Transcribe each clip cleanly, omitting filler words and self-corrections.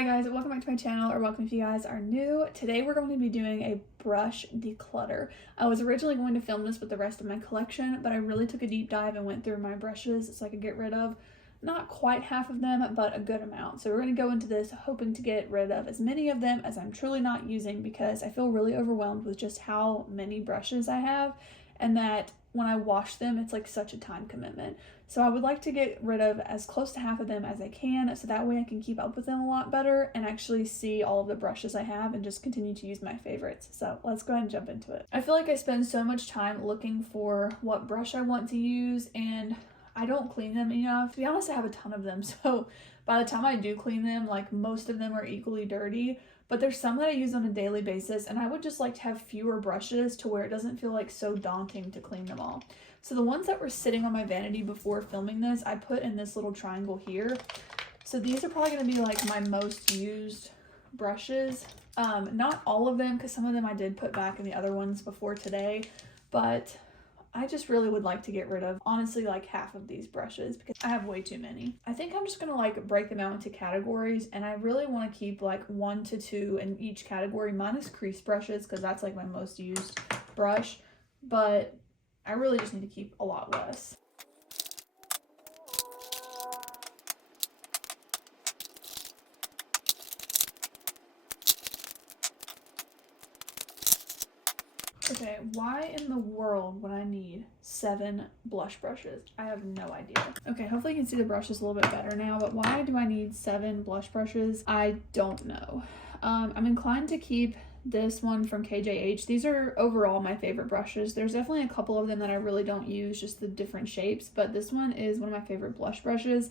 Hi guys, welcome back to my channel, or welcome if you guys are new. Today we're going to be doing a brush declutter. I was originally going to film this with the rest of my collection, but I really took a deep dive and went through my brushes so I could get rid of not quite half of them, but a good amount. So we're going to go into this hoping to get rid of as many of them as I'm truly not using, because I feel really overwhelmed with just how many brushes I have, and that when I wash them, it's like such a time commitment. So I would like to get rid of as close to half of them as I can, so that way I can keep up with them a lot better and actually see all of the brushes I have and just continue to use my favorites. So let's go ahead and jump into it. I feel like I spend so much time looking for what brush I want to use, and I don't clean them enough. To be honest, I have a ton of them, so by the time I do clean them, like most of them are equally dirty. But there's some that I use on a daily basis, and I would just like to have fewer brushes to where it doesn't feel like so daunting to clean them all. So the ones that were sitting on my vanity before filming this, I put in this little triangle here. So these are probably going to be like my most used brushes. Not all of them, because some of them I did put back in the other ones before today, but I just really would like to get rid of, honestly, like half of these brushes because I have way too many. I think I'm just gonna like break them out into categories, and I really want to keep like 1 to 2 in each category, minus crease brushes because that's like my most used brush, but I really just need to keep a lot less. Okay, why in the world would I need 7 blush brushes? I have no idea. Okay, hopefully you can see the brushes a little bit better now, but why do I need 7 blush brushes? I don't know. I'm inclined to keep this one from KJH. These are overall my favorite brushes. There's definitely a couple of them that I really don't use, just the different shapes, but this one is one of my favorite blush brushes.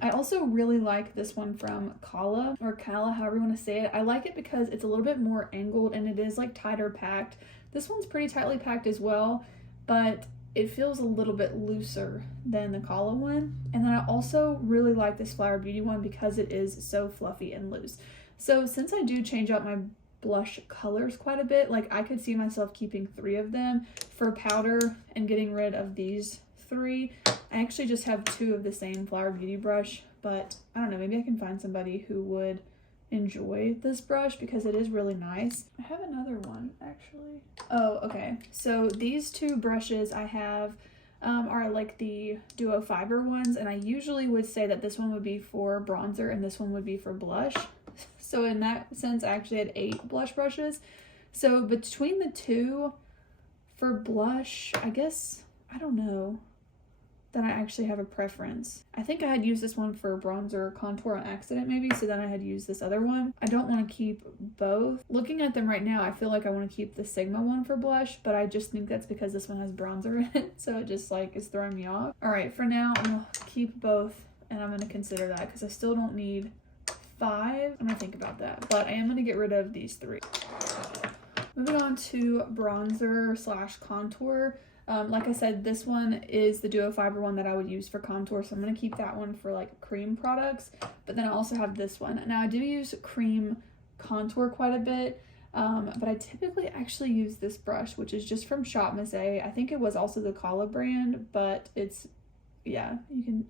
I also really like this one from Kala, or Kala, however you want to say it. I like it because it's a little bit more angled and it is like tighter packed. This one's pretty tightly packed as well, but it feels a little bit looser than the Kala one. And then I also really like this Flower Beauty one because it is so fluffy and loose. So since I do change up my blush colors quite a bit, like I could see myself keeping 3 of them for powder and getting rid of these 3. I actually just have 2 of the same Flower Beauty brush, but I don't know, maybe I can find somebody who would enjoy this brush because it is really nice. I have another one actually. Oh, okay. So these 2 brushes I have are like the duo fiber ones, and I usually would say that this one would be for bronzer and this one would be for blush. So in that sense, I actually had 8 blush brushes. So between the 2 for blush, I guess, I don't know that I actually have a preference. I think I had used this one for bronzer or contour on accident maybe, so then I had used this other one. I don't want to keep both. Looking at them right now, I feel like I want to keep the Sigma one for blush, but I just think that's because this one has bronzer in it, so it just like is throwing me off. All right, for now, I'm gonna keep both, and I'm gonna consider that because I still don't need 5. I'm gonna think about that, but I am gonna get rid of these 3. Moving on to bronzer slash contour. Like I said, this one is the duo fiber one that I would use for contour, so I'm going to keep that one for like cream products, but then I also have this one. Now I do use cream contour quite a bit, but I typically actually use this brush, which is just from Shop Miss A. I think it was also the Kala brand, but it's, yeah,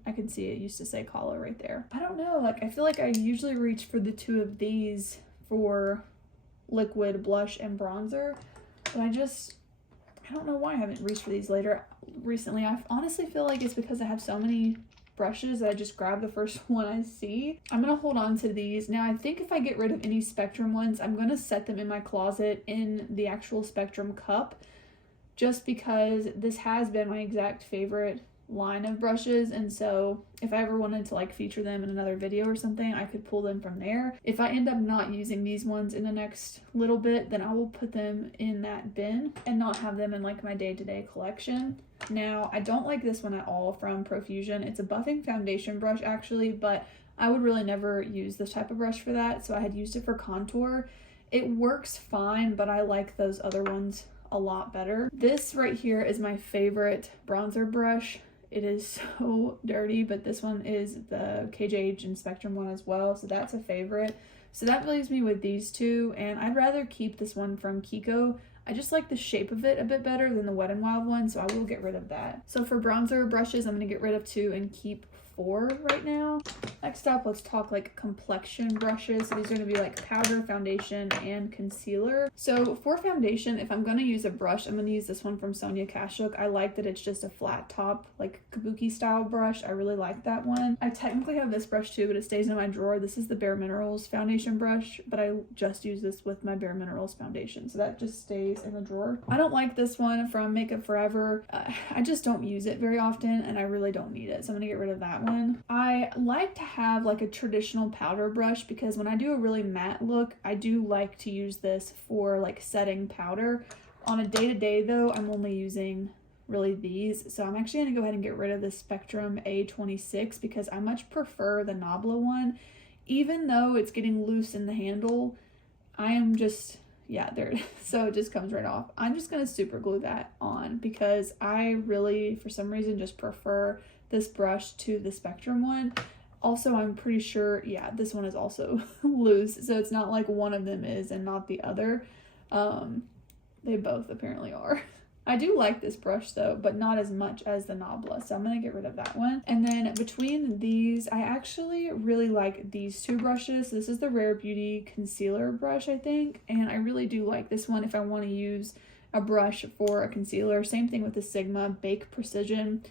I can see it used to say Kala right there. I don't know, like I feel like I usually reach for the 2 of these for liquid blush and bronzer, but I don't know why I haven't reached for these recently. I honestly feel like it's because I have so many brushes that I just grab the first one I see. I'm gonna hold on to these. Now I think if I get rid of any Spectrum ones, I'm gonna set them in my closet in the actual Spectrum cup, just because this has been my exact favorite line of brushes, and so if I ever wanted to like feature them in another video or something, I could pull them from there. If I end up not using these ones in the next little bit, then I will put them in that bin and not have them in like my day-to-day collection. Now I don't like this one at all from Profusion. It's a buffing foundation brush actually, but I would really never use this type of brush for that, so I had used it for contour. It works fine, but I like those other ones a lot better. This right here is my favorite bronzer brush. It is so dirty, but this one is the KJH and Spectrum one as well, so that's a favorite. So that leaves me with these 2, and I'd rather keep this one from Kiko. I just like the shape of it a bit better than the Wet n Wild one, so I will get rid of that. So for bronzer brushes, I'm going to get rid of 2 and keep 4 right now. Next up, let's talk like complexion brushes. So these are going to be like powder, foundation, and concealer. So for foundation, if I'm going to use a brush, I'm going to use this one from Sonia Kashuk. I like that it's just a flat top, like kabuki style brush. I really like that one. I technically have this brush too, but it stays in my drawer. This is the Bare Minerals foundation brush, but I just use this with my Bare Minerals foundation. So that just stays in the drawer. I don't like this one from Makeup Forever. I just don't use it very often, and I really don't need it. So I'm going to get rid of that one. I like to have like a traditional powder brush because when I do a really matte look, I do like to use this for like setting powder. On a day-to-day though, I'm only using really these. So I'm actually going to go ahead and get rid of the Spectrum A26 because I much prefer the Nabla one. Even though it's getting loose in the handle, I am just, yeah, there, so it just comes right off. I'm just going to super glue that on because I really, for some reason, just prefer this brush to the Spectrum one. Also, I'm pretty sure, yeah, this one is also loose, so it's not like one of them is and not the other. They both apparently are. I do like this brush though, but not as much as the Nabla, so I'm going to get rid of that one. And then between these, I actually really like these two brushes. This is the Rare Beauty concealer brush, I think, and I really do like this one if I want to use a brush for a concealer. Same thing with the Sigma Bake Precision.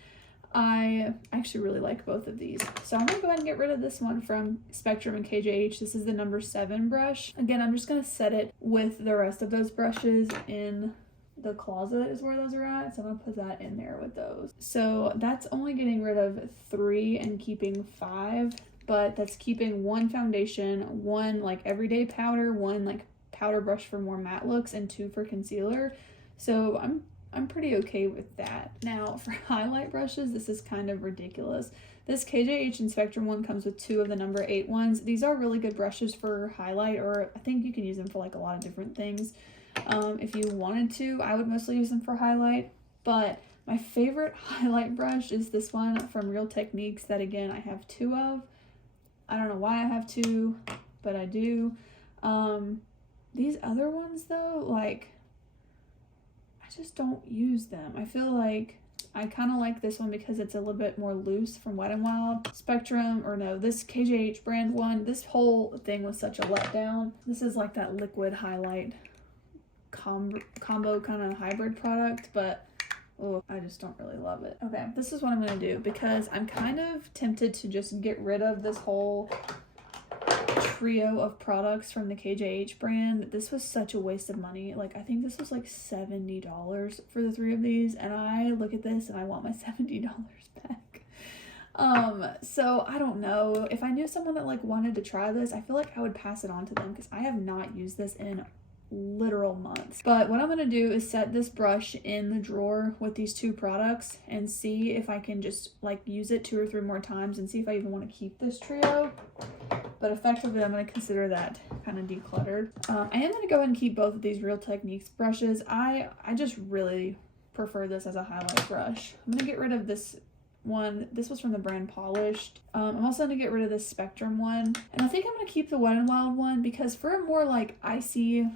I actually really like both of these. So I'm going to go ahead and get rid of this one from Spectrum and KJH. This is the number 7 brush. Again, I'm just going to set it with the rest of those brushes in the closet is where those are at. So I'm going to put that in there with those. So that's only getting rid of 3 and keeping 5, but that's keeping 1 foundation, 1 like everyday powder, 1 like powder brush for more matte looks, and 2 for concealer. So I'm pretty okay with that. Now for highlight brushes, this is kind of ridiculous. This KJH and Spectrum one comes with 2 of the number 8 ones. These are really good brushes for highlight, or I think you can use them for like a lot of different things. If you wanted to, I would mostly use them for highlight, but my favorite highlight brush is this one from Real Techniques that, again, I have 2 of. I don't know why I have 2, but I do. These other ones though, like, I just don't use them. I feel like I kind of like this one because it's a little bit more loose from Wet n Wild. Spectrum, or no, this KJH brand one, this whole thing was such a letdown. This is like that liquid highlight combo kind of hybrid product, but oh, I just don't really love it. Okay, this is what I'm going to do because I'm kind of tempted to just get rid of this whole trio of products from the KJH brand. This was such a waste of money. Like, I think this was like $70 for the 3 of these, and I look at this and I want my $70 back. So I don't know. If I knew someone that like wanted to try this, I feel like I would pass it on to them because I have not used this in literal months. But what I'm gonna do is set this brush in the drawer with these 2 products and see if I can just like use it 2 or 3 more times and see if I even want to keep this trio. But effectively, I'm going to consider that kind of decluttered. I am going to go ahead and keep both of these Real Techniques brushes. I just really prefer this as a highlight brush. I'm going to get rid of this one. This was from the brand Polished. I'm also going to get rid of this Spectrum one. And I think I'm going to keep the Wet n Wild one because for a more like icy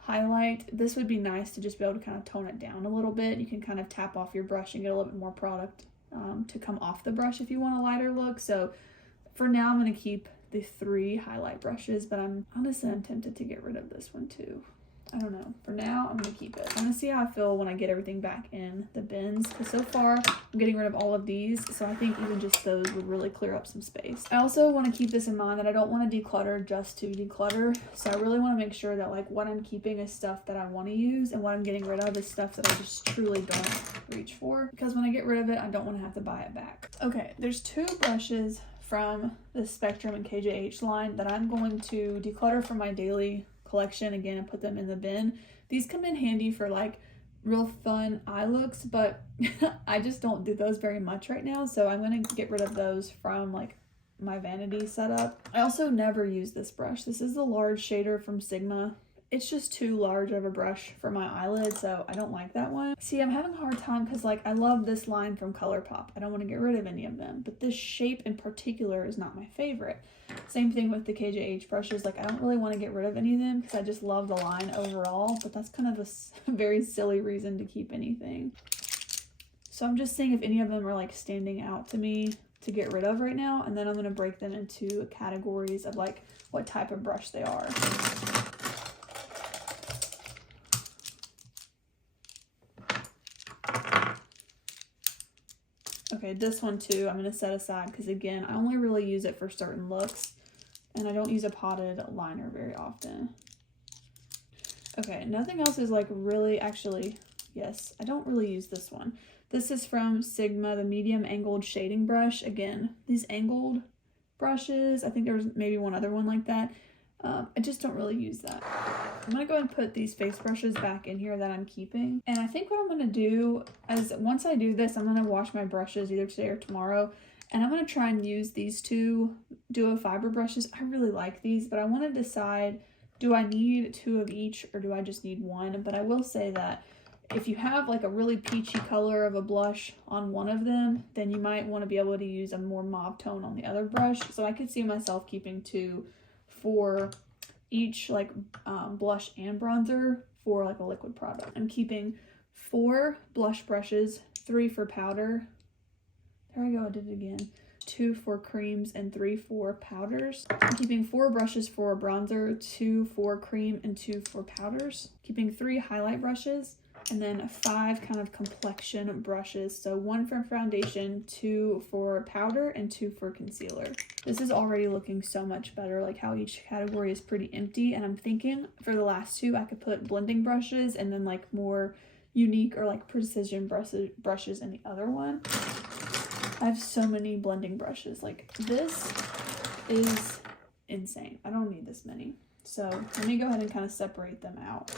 highlight, this would be nice to just be able to kind of tone it down a little bit. You can kind of tap off your brush and get a little bit more product to come off the brush if you want a lighter look. So for now, I'm going to keep the 3 highlight brushes, but I'm tempted to get rid of this one too. I don't know. For now, I'm going to keep it. I'm going to see how I feel when I get everything back in the bins, because so far I'm getting rid of all of these, so I think even just those would really clear up some space. I also want to keep this in mind that I don't want to declutter just to declutter, so I really want to make sure that like what I'm keeping is stuff that I want to use, and what I'm getting rid of is stuff that I just truly don't reach for, because when I get rid of it, I don't want to have to buy it back. Okay, there's 2 brushes from the Spectrum and KJH line that I'm going to declutter from my daily collection again and put them in the bin. These come in handy for like real fun eye looks, but I just don't do those very much right now, so I'm going to get rid of those from like my vanity setup. I also never use this brush. This is the large shader from Sigma. It's just too large of a brush for my eyelid, so I don't like that one. See, I'm having a hard time because like I love this line from ColourPop. I don't want to get rid of any of them, but this shape in particular is not my favorite. Same thing with the KJH brushes. Like I don't really want to get rid of any of them because I just love the line overall, but that's kind of a very silly reason to keep anything. So I'm just seeing if any of them are like standing out to me to get rid of right now, and then I'm going to break them into categories of like what type of brush they are. Okay, this one too I'm going to set aside because again, I only really use it for certain looks and I don't use a potted liner very often. Okay, nothing else is like really, actually, yes, I don't really use this one. This is from Sigma, the medium angled shading brush. Again, these angled brushes, I think there was maybe one other one like that. I just don't really use that. I'm gonna go ahead and put these face brushes back in here that I'm keeping. And I think what I'm gonna do is once I do this, I'm gonna wash my brushes either today or tomorrow. And I'm gonna try and use these two duo fiber brushes. I really like these, but I wanna decide, do I need 2 of each or do I just need 1? But I will say that if you have like a really peachy color of a blush on one of them, then you might want to be able to use a more mauve tone on the other brush. So I could see myself keeping 2 for each like blush and bronzer for like a liquid product. I'm keeping 4 blush brushes, 3 for powder. There I go, I did it again. 2 for creams and 3 for powders. I'm keeping 4 brushes for bronzer, 2 for cream and 2 for powders. Keeping 3 highlight brushes and then 5 kind of complexion brushes. So 1 for foundation, 2 for powder and 2 for concealer. This is already looking so much better, like how each category is pretty empty. And I'm thinking for the last 2, I could put blending brushes and then like more unique or like precision brushes in the other one. I have so many blending brushes. Like this is insane. I don't need this many. So let me go ahead and kind of separate them out.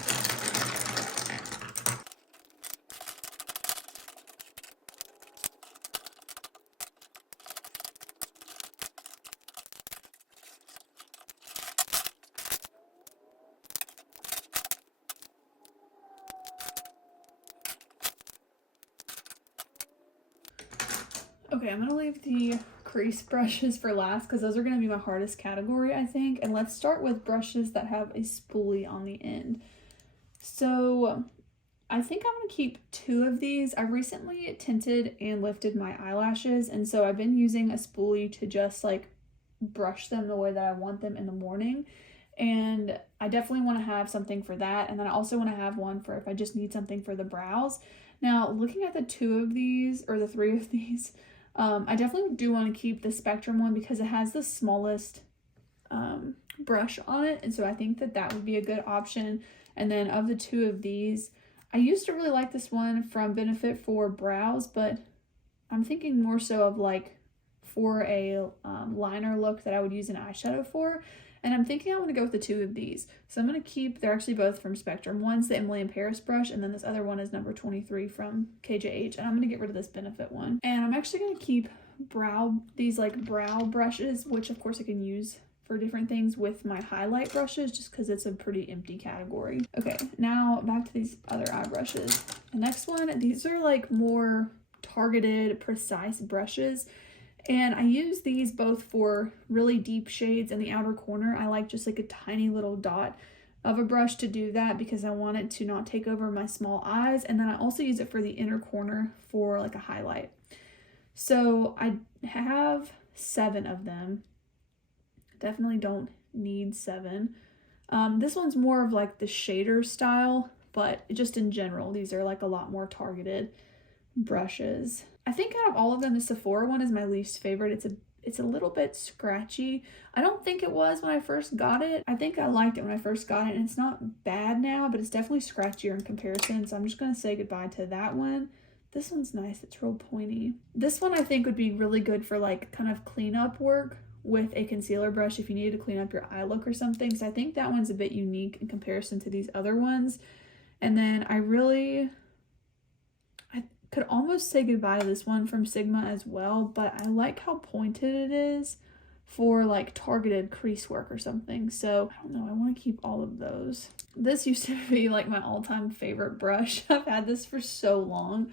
Okay, I'm gonna leave the crease brushes for last because those are gonna be my hardest category, I think. And let's start with brushes that have a spoolie on the end. So I think I'm gonna keep 2 of these. I recently tinted and lifted my eyelashes, and so I've been using a spoolie to just like brush them the way that I want them in the morning. And I definitely want to have something for that. And then I also want to have one for if I just need something for the brows. Now, looking at the 2 of these, or the 3 of these, I definitely do want to keep the Spectrum one because it has the smallest brush on it. And so I think that that would be a good option. And then of the 2 of these, I used to really like this one from Benefit for brows, but I'm thinking more so of like for a liner look that I would use an eyeshadow for. And I'm thinking I'm going to go with the 2 of these. So I'm going to keep, they're actually both from Spectrum. One's the Emily in Paris brush, and then this other one is number 23 from KJH. And I'm going to get rid of this Benefit one. And I'm actually going to keep these like brow brushes, which of course I can use for different things with my highlight brushes, just because it's a pretty empty category. Okay, now back to these other eye brushes. The next one, these are like more targeted, precise brushes. And I use these both for really deep shades in the outer corner. I like just like a tiny little dot of a brush to do that because I want it to not take over my small eyes. And then I also use it for the inner corner for like a highlight. So I have 7 of them. Definitely don't need 7. This one's more of like the shader style, but just in general, these are like a lot more targeted brushes. I think out of all of them, the Sephora one is my least favorite. It's a little bit scratchy. I don't think it was when I first got it. I think I liked it when I first got it, and it's not bad now, but it's definitely scratchier in comparison. So I'm just gonna say goodbye to that one. This one's nice, it's real pointy. This one I think would be really good for like kind of cleanup work with a concealer brush if you needed to clean up your eye look or something. So I think that one's a bit unique in comparison to these other ones. And then I could almost say goodbye to this one from Sigma as well, but I like how pointed it is for like targeted crease work or something. So I don't know, I want to keep all of those. This used to be like my all-time favorite brush. I've had this for so long.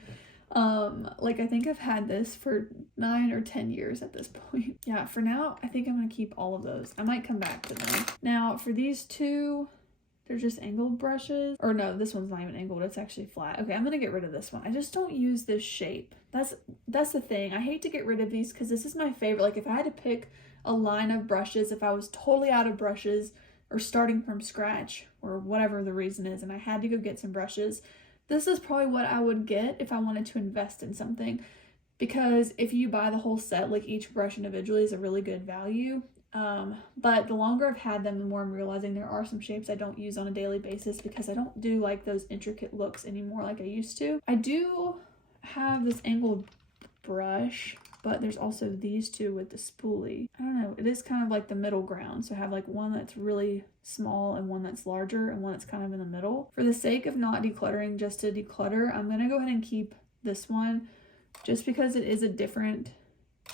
Like I think I've had this for 9 or 10 years at this point. Yeah, for now, I think I'm gonna keep all of those. I might come back to them. Now for these 2, They're just angled brushes. Or no, this one's not even angled. It's actually flat. Okay, I'm going to get rid of this one. I just don't use this shape. That's the thing. I hate to get rid of these because this is my favorite. Like if I had to pick a line of brushes, if I was totally out of brushes or starting from scratch or whatever the reason is, and I had to go get some brushes, this is probably what I would get if I wanted to invest in something. Because if you buy the whole set, like each brush individually is a really good value. But the longer I've had them, the more I'm realizing there are some shapes I don't use on a daily basis because I don't do like those intricate looks anymore like I used to. I do have this angled brush, but there's also these two with the spoolie. I don't know, it is kind of like the middle ground. So I have like one that's really small and one that's larger and one that's kind of in the middle. For the sake of not decluttering just to declutter, I'm gonna go ahead and keep this one just because it is a different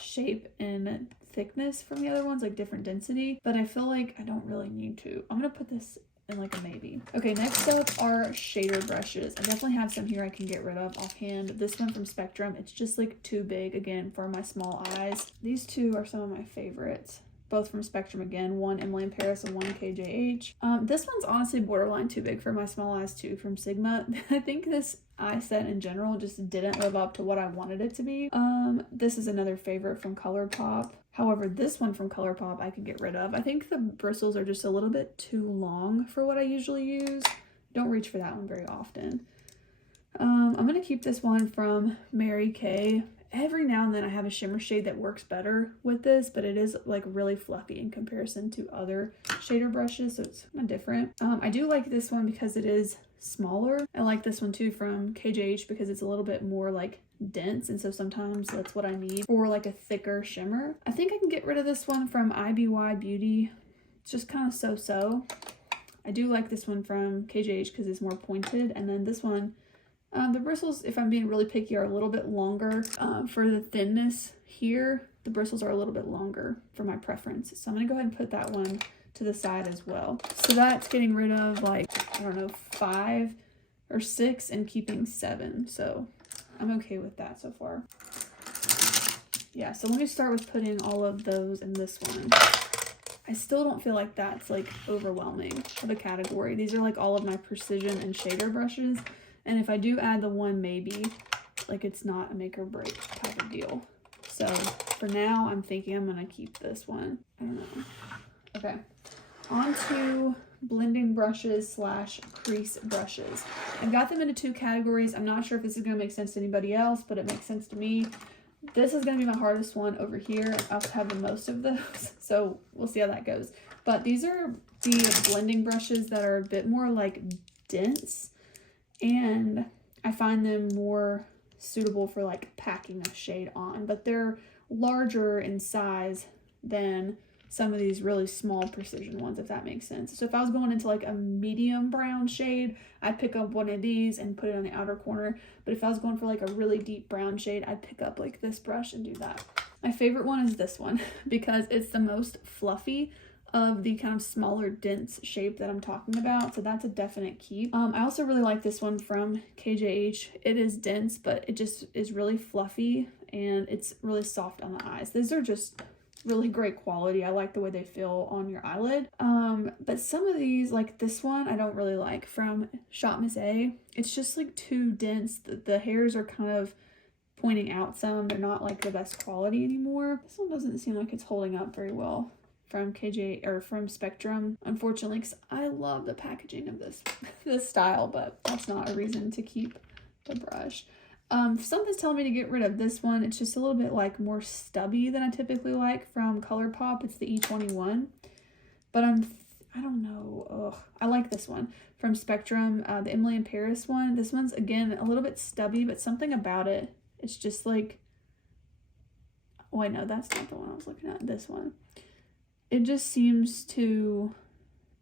shape and thickness from the other ones, like different density, but I feel like I don't really need to. I'm gonna put this in like a maybe. Okay, next up are shader brushes. I definitely have some here I can get rid of offhand. This one from Spectrum, it's just like too big again for my small eyes. These two are some of my favorites, both from Spectrum again, one Emily in Paris and one KJH. This one's honestly borderline too big for my small eyes too, from Sigma. I think this eye set in general just didn't live up to what I wanted it to be. This is another favorite from ColourPop. However, this one from ColourPop I could get rid of. I think the bristles are just a little bit too long for what I usually use. Don't reach for that one very often. I'm gonna keep this one from Mary Kay. Every now and then I have a shimmer shade that works better with this, but it is like really fluffy in comparison to other shader brushes, so it's kind of different. I do like this one because it is smaller. I like this one too from KJH because it's a little bit more like dense, and so sometimes that's what I need for like a thicker shimmer. I think I can get rid of this one from IBY Beauty. It's just kind of so-so. I do like this one from KJH because it's more pointed, and then this one, the bristles, if I'm being really picky, are a little bit longer. For the thinness here, the bristles are a little bit longer for my preference. So I'm gonna go ahead and put that one to the side as well. So that's getting rid of like, I don't know, 5 or 6 and keeping 7. So I'm okay with that so far. Yeah, so let me start with putting all of those in this one. I still don't feel like that's like overwhelming of a category. These are like all of my precision and shader brushes. And if I do add the one maybe, like it's not a make or break type of deal. So for now, I'm thinking I'm gonna keep this one. I don't know. Okay, on to blending brushes slash crease brushes. I've got them into 2 categories. I'm not sure if this is gonna make sense to anybody else, but it makes sense to me. This is gonna be my hardest one over here. I'll have the most of those, so we'll see how that goes. But these are the blending brushes that are a bit more like dense, and I find them more suitable for like packing a shade on, but they're larger in size than some of these really small precision ones, if that makes sense. So if I was going into like a medium brown shade, I'd pick up one of these and put it on the outer corner. But if I was going for like a really deep brown shade, I'd pick up like this brush and do that. My favorite one is this one because it's the most fluffy of the kind of smaller dense shape that I'm talking about, so that's a definite keep. I also really like this one from KJH. It is dense, but it just is really fluffy and it's really soft on the eyes. These are just really great quality. I like the way they feel on your eyelid. But some of these, like this one, I don't really like from Shop Miss A. It's just like too dense. The hairs are kind of pointing out some. They're not like the best quality anymore. This one doesn't seem like it's holding up very well from KJ or from Spectrum, unfortunately, because I love the packaging of this style, but that's not a reason to keep the brush. Something's telling me to get rid of this one. It's just a little bit like more stubby than I typically like from ColourPop. It's the E21, but I don't know. Ugh, I like this one from Spectrum, the Emily in Paris one. This one's again a little bit stubby, but something about it, it's just like, oh, I know that's not the one I was looking at. This one. It just seems to,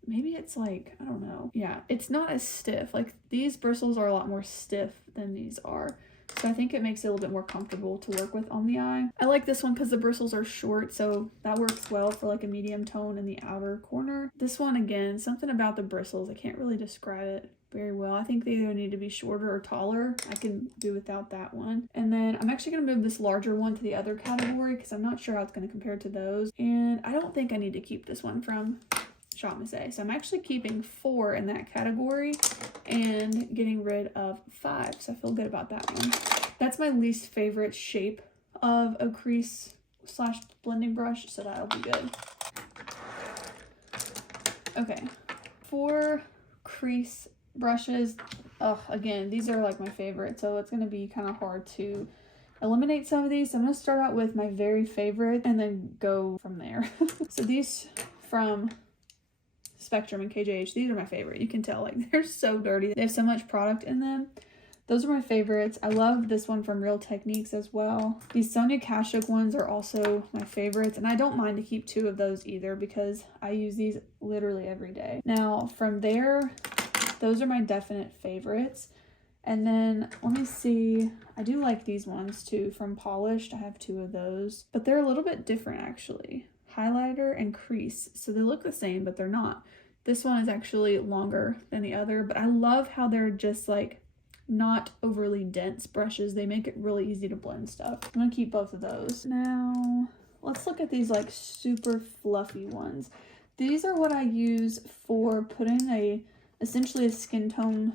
maybe it's like, I don't know. Yeah, it's not as stiff. Like these bristles are a lot more stiff than these are. So I think it makes it a little bit more comfortable to work with on the eye. I like this one because the bristles are short, so that works well for like a medium tone in the outer corner. This one, again, something about the bristles, I can't really describe it very well. I think they either need to be shorter or taller. I can do without that one. And then I'm actually going to move this larger one to the other category because I'm not sure how it's going to compare to those. And I don't think I need to keep this one from Shop Miss A. So I'm actually keeping 4 in that category and getting rid of 5. So I feel good about that one. That's my least favorite shape of a crease slash blending brush, so that'll be good. Okay, 4 crease brushes. Again, these are like my favorite, so it's gonna be kind of hard to eliminate some of these. So I'm gonna start out with my very favorite and then go from there. So these from Spectrum and KJH, these are my favorite. You can tell, like, they're so dirty. They have so much product in them. Those are my favorites. I love this one from Real Techniques as well. These Sonia Kashuk ones are also my favorites, and I don't mind to keep 2 of those either because I use these literally every day. Now from there, those are my definite favorites. And then let me see, I do like these ones too from Polished. I have 2 of those, but they're a little bit different actually. Highlighter and crease. So they look the same, but they're not. This one is actually longer than the other, but I love how they're just like not overly dense brushes. They make it really easy to blend stuff. I'm gonna keep both of those. Now let's look at these like super fluffy ones. These are what I use for putting essentially a skin tone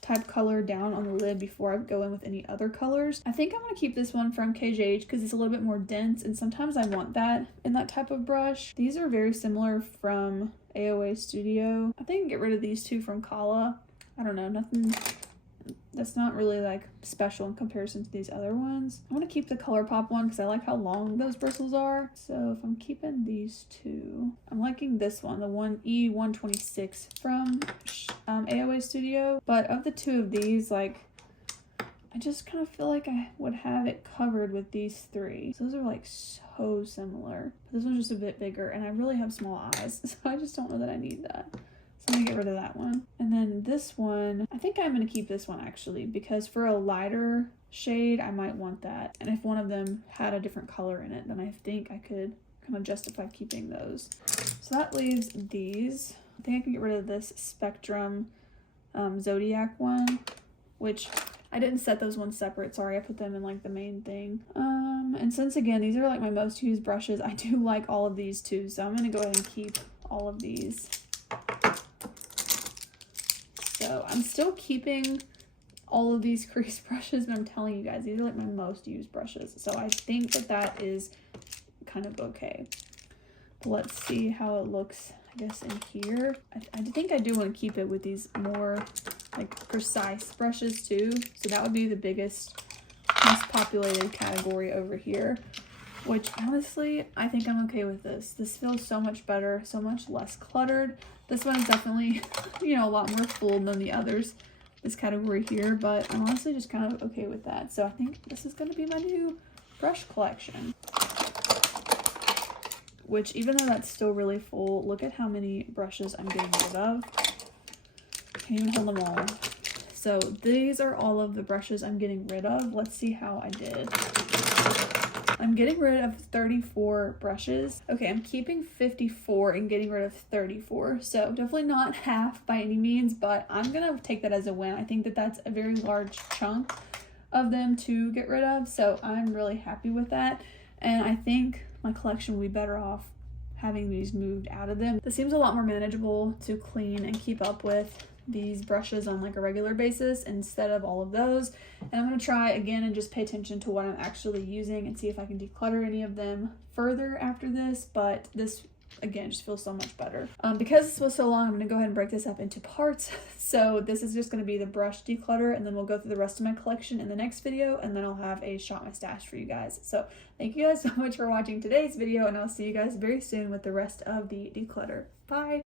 type color down on the lid before I go in with any other colors. I think I'm gonna keep this one from KJH because it's a little bit more dense, and sometimes I want that in that type of brush. These are very similar from AOA Studio. I think I can get rid of these 2 from Kala. I don't know, nothing that's not really like special in comparison to these other ones. I want to keep the ColourPop one because I like how long those bristles are. So if I'm keeping these 2, I'm liking this one, the E126 from AOA Studio. But of the 2 of these, like, I just kind of feel like I would have it covered with these 3. So those are like so similar. But this one's just a bit bigger, and I really have small eyes, so I just don't know that I need that. So I'm gonna get rid of that one. And then this one, I think I'm gonna keep this one actually, because for a lighter shade, I might want that. And if one of them had a different color in it, then I think I could kind of justify keeping those. So that leaves these. I think I can get rid of this Spectrum Zodiac one, which I didn't set those ones separate. Sorry, I put them in like the main thing. And since again, these are like my most used brushes, I do like all of these too. So I'm gonna go ahead and keep all of these. So I'm still keeping all of these crease brushes, but I'm telling you guys, these are like my most used brushes. So I think that that is kind of okay. But let's see how it looks, I guess, in here. I think I do want to keep it with these more like precise brushes too. So that would be the biggest, most populated category over here, which honestly, I think I'm okay with this. This feels so much better, so much less cluttered. This one is definitely, you know, a lot more full than the others, this category here, but I'm honestly just kind of okay with that. So I think this is going to be my new brush collection, which even though that's still really full, look at how many brushes I'm getting rid of. Can't even hold them all. So these are all of the brushes I'm getting rid of. Let's see how I did. I'm getting rid of 34 brushes. Okay, I'm keeping 54 and getting rid of 34. So definitely not half by any means, but I'm gonna take that as a win. I think that that's a very large chunk of them to get rid of. So I'm really happy with that. And I think my collection will be better off having these moved out of them. This seems a lot more manageable to clean and keep up with these brushes on like a regular basis instead of all of those. And I'm going to try again and just pay attention to what I'm actually using and see if I can declutter any of them further after this. But this again just feels so much better. Because this was so long, I'm going to go ahead and break this up into parts. So this is just going to be the brush declutter, and then we'll go through the rest of my collection in the next video, and then I'll have a Shop My Stash for you guys. So thank you guys so much for watching today's video, and I'll see you guys very soon with the rest of the declutter. Bye!